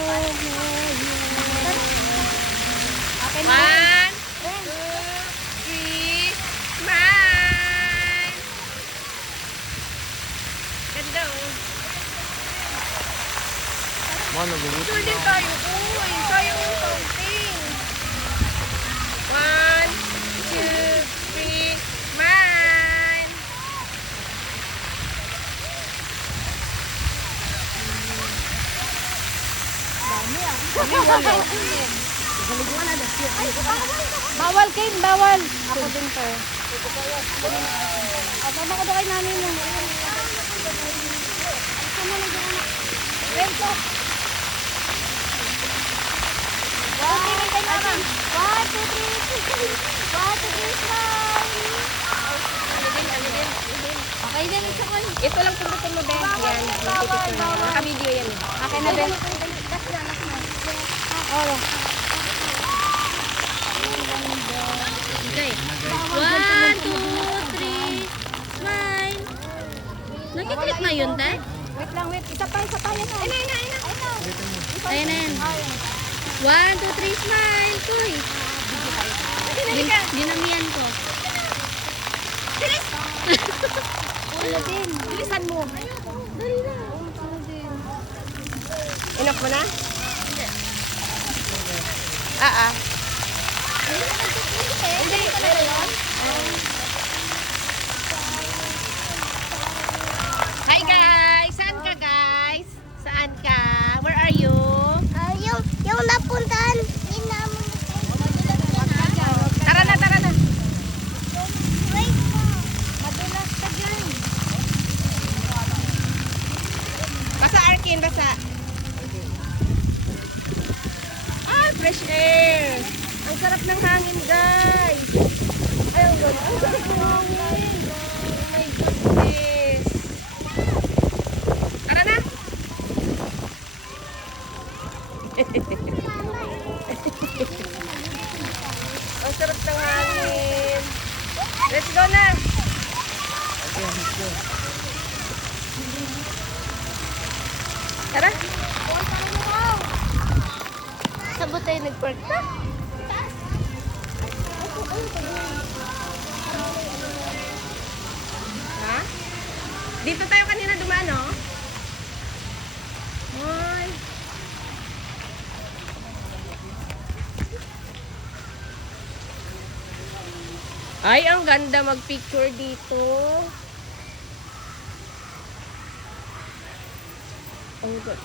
One, two, three, smile! Ganda oh. Mano, gugutin Sure din na. tayo. Uy, sayang yung counting. One, two, three, smile! Bawal kayo, bawal. Ako din to. Tama ko daw kay nanay mo. Wento. One, two, three. Okay din, isa ko. Ito lang pindutin mo, Ben. Yan. Naka-video yan. Akin na din. Oo. Okay. One, two, three, smile. Nakiklik na yun, Day? Wait lang, wait. Isa pa yan. Ayun na. Ayan na yan. One, two, three, smile. Kuy. Dinamihan ko. Ulo din. Bilisan mo. Dali na. Ulo din. Enough mo na? Ah. Hindi talaga yun. Hi guys! Saan ka guys? Saan ka? Where are you? Yung napuntahan, yun naman. Tara na. Wait mo. Madulas ka dyan. Basa Arkin, basa. Fresh air. Ang sarap ng hangin guys. Ay, ang ganda. Ang sarap ng hangin. Oh my goodness. Tara na. Ang sarap ng hangin. Let's go na. Tara. Sabot tayo nag-park na. Ha? Dito tayo kanina dumaan, no? Ay. Ay, ang ganda mag-picture dito. Oh, God.